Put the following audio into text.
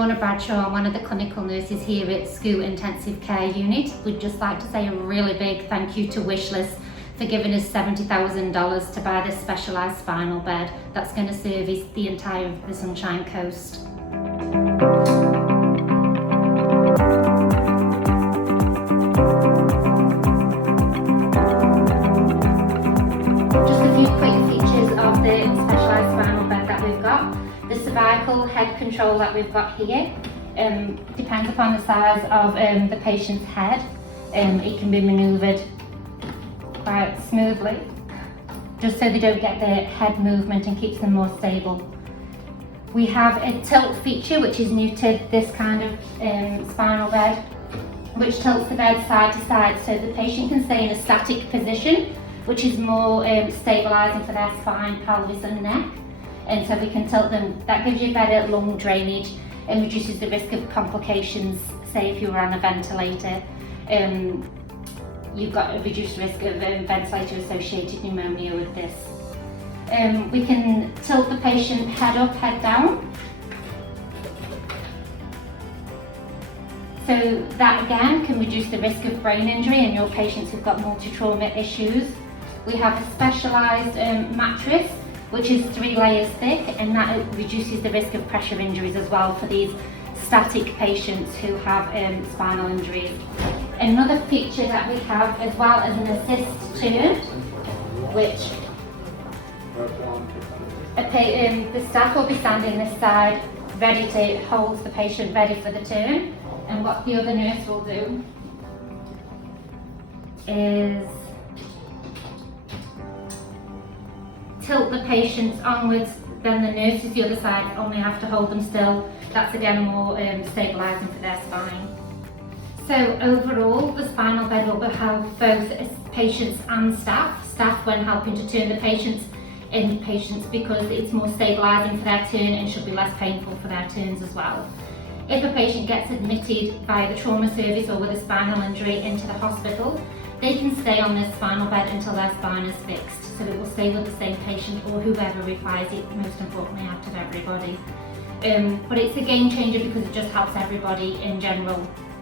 Lorna Bradshaw. I'm one of the clinical nurses here at SCUH Intensive Care Unit. We'd just like to say a really big thank you to Wishlist for giving us $70,000 to buy this specialised spinal bed that's going to service the entire of the Sunshine Coast. Just a few quick features of the specialised spinal bed that we've got. The cervical head control that we've got here depends upon the size of the patient's head. It can be manoeuvred quite smoothly, just so they don't get their head movement and keeps them more stable. We have a tilt feature which is new to this kind of spinal bed, which tilts the bed side to side so the patient can stay in a static position, which is more stabilising for their spine, pelvis and neck. And so we can tilt them. That gives you better lung drainage and reduces the risk of complications. Say if you were on a ventilator, you've got a reduced risk of ventilator associated pneumonia with this. We can tilt the patient head up, head down. So that again can reduce the risk of brain injury in your patients who've got multi-trauma issues. We have a specialised mattress which is 3 layers thick, and that reduces the risk of pressure injuries as well for these static patients who have spinal injuries. Another feature that we have as well as an assist turn, which the staff will be standing this side ready to hold the patient ready for the turn, and what the other nurse will do is tilt the patients onwards, then the nurses the other side only have to hold them still. That's again more stabilising for their spine. So overall, the spinal bed will help both patients and staff when helping to turn the patients because it's more stabilising for their turn and should be less painful for their turns as well. If a patient gets admitted via the trauma service or with a spinal injury into the hospital, they can stay on this spinal bed until their spine is fixed, so it will stay with the same patient or whoever requires it, most importantly out of everybody. But it's a game changer because it just helps everybody in general.